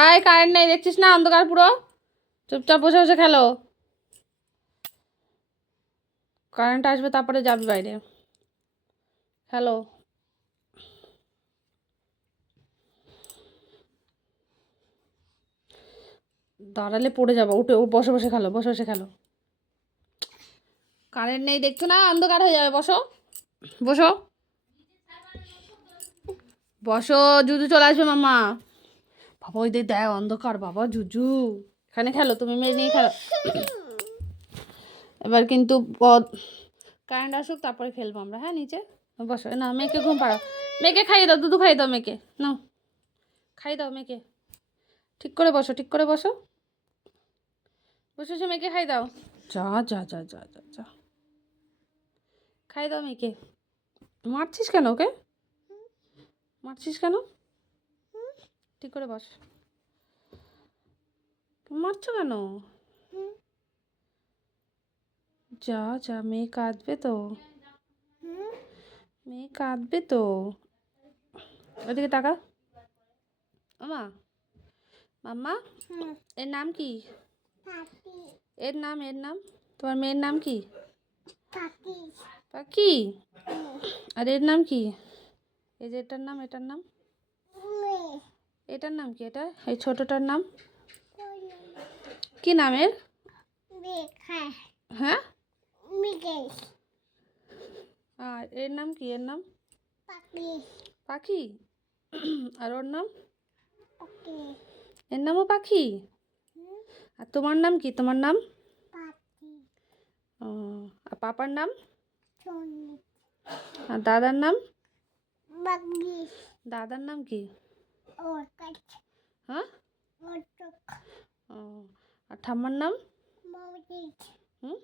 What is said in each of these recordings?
আয় কারেন্ট নেই দেখছিস না, অন্ধকার পুরো। চুপচাপ বসে বসে খেলো। কারেন্ট আসবে তারপরে যাবি বাইরে। হ্যালো, দাঁড়ালে পড়ে যাবো। উঠে বসে বসে খেলো, বসে বসে খেলো। কারেন্ট নেই দেখছো না, অন্ধকার হয়ে যাবে। বসো বসো বসো, জুজু চলে আসবে মাম্মা। বাবা ওই দেখ অন্ধকার, বাবা জুজু। এখানে খেলো, তুমি মেয়ে নিয়ে খেলো। এবার কিন্তু কারেন্ট আসুক তারপরে খেলবো আমরা। হ্যাঁ নিচে বসো। না মেয়েকে ঘুম পাড়াও, মেয়েকে খাইয়ে দাও, দুধু খাইয়ে দাও মেয়েকে। নাও খাইয়ে দাও মেয়েকে। ঠিক করে বসো, ঠিক করে বসো, বসে বসে মেয়েকে খাই দাও। যা যা যা যা যা যা, খাই দাও মেয়েকে। মারছিস কেন ওকে, মারছিস কেন? ঠিক করে বস। মারছো কেন? যা যা, মেয়ে কাঁদবে তো, মেয়ে কাঁদবে তো। ওদিকে তাকা। মামা, মাম্মা, এর নাম কি? এর নাম, এর নাম, তোমার মেয়ের নাম কি? পাখি। আর এর নাম কি? এই যে এটার নাম, এটার নাম, এটার নাম কি? এটা এই ছোটটার নাম কি নামের? হ্যাঁ, আর এর নাম কি? এর নাম পাখি। আর ওর নাম? এর নামও পাখি। আর তোমার নাম কি? তোমার নাম? ও, আর পাপার নাম? আর দাদার নাম? দাদার নাম কি? হ্যাঁ, ও, আর ঠাম্মার নাম? হুম,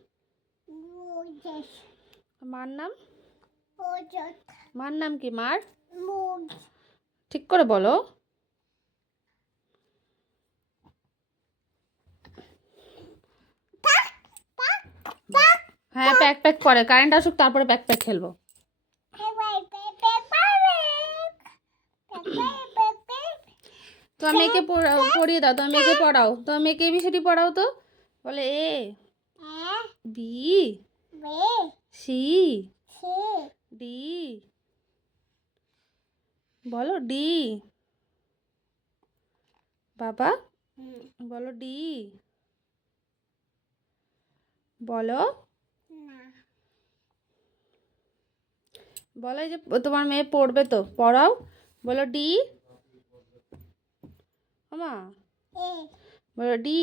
মার নাম? মার নাম কি? মার ঠিক করে বলো। হ্যাঁ প্যাক প্যাক করে, কারেন্ট আসুক তারপরে প্যাক প্যাক খেলবো। তোমার মেয়েকে পড়িয়ে দাও, তোমার মেয়েকে পড়াও, তোমার মেয়েকে এবিসিডি পড়াও তো। বলে এ বি সি ডি, বলো ডি। বাবা বলো ডি, বলো। বলো এই যে তোমার মেয়ে পড়বে তো, পড়াও। বলো ডি। মামা বলো ডি।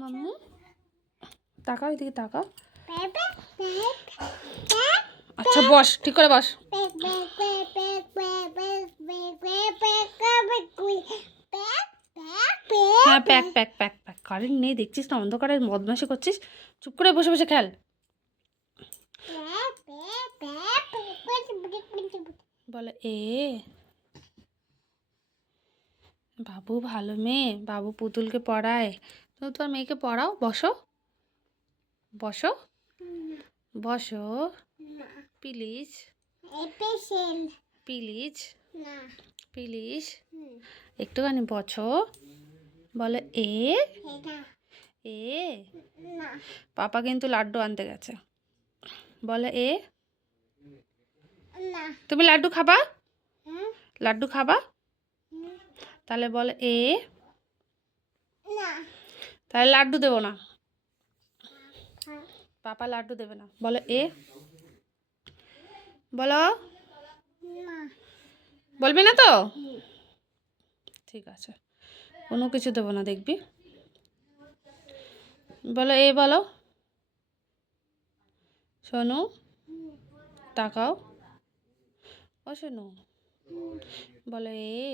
মাম্মু তাকাও, এদিকে তাকাও। আচ্ছা বস, ঠিক করে বস। হ্যাঁ pack pack pack pack. Current নেই দেখছিস না, অন্ধকারে বদমাশি করছিস। চুপ করে বসে বসে খেল। বলে এ, বাবু ভালো মেয়ে, বাবু পুতুলকে পড়ায়। তুমি তোমার মেয়েকে পড়াও। বসো বসো বসো, প্লিজ প্লিজ প্লিজ, একটুখানি বসো। বলে এ এ, পাপা কিন্তু লাড্ডু আনতে গেছে। বলে এ, তুমি লাড্ডু খাবা? লাড্ডু খাবা? তাহলে বলে এ, তাহলে লাড্ডু দেবো না, পাপা লাড্ডু দেবে না। বলো এ, বলো। বলবি না তো? ঠিক আছে, কোনো কিছু দেবো না, দেখবি। বলো এ, বলো। শোনো, তাকাও। ও শোনো, বলো এ।